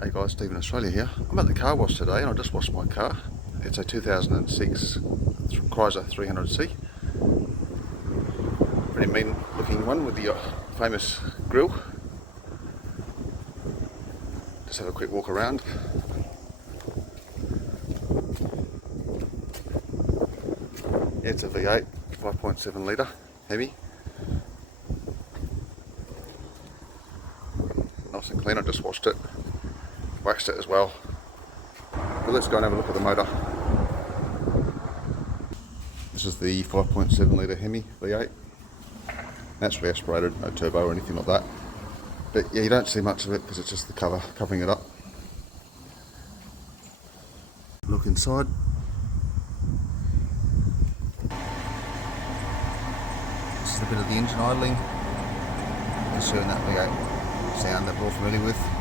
Hey guys, Steve in Australia here. I'm at the car wash today and I just washed my car. It's a 2006 Chrysler 300C. Pretty mean looking one with the famous grille. Just have a quick walk around. Yeah, it's a V8, 5.7 litre HEMI. Nice and clean, I just washed it. Waxed it as well. But let's go and have a look at the motor. This is the 5.7 litre HEMI V8. Naturally aspirated, no turbo or anything like that. But yeah, you don't see much of it because it's just the cover covering it up. Look inside. This is a bit of the engine idling. Just showing that V8 sound that we're all familiar with.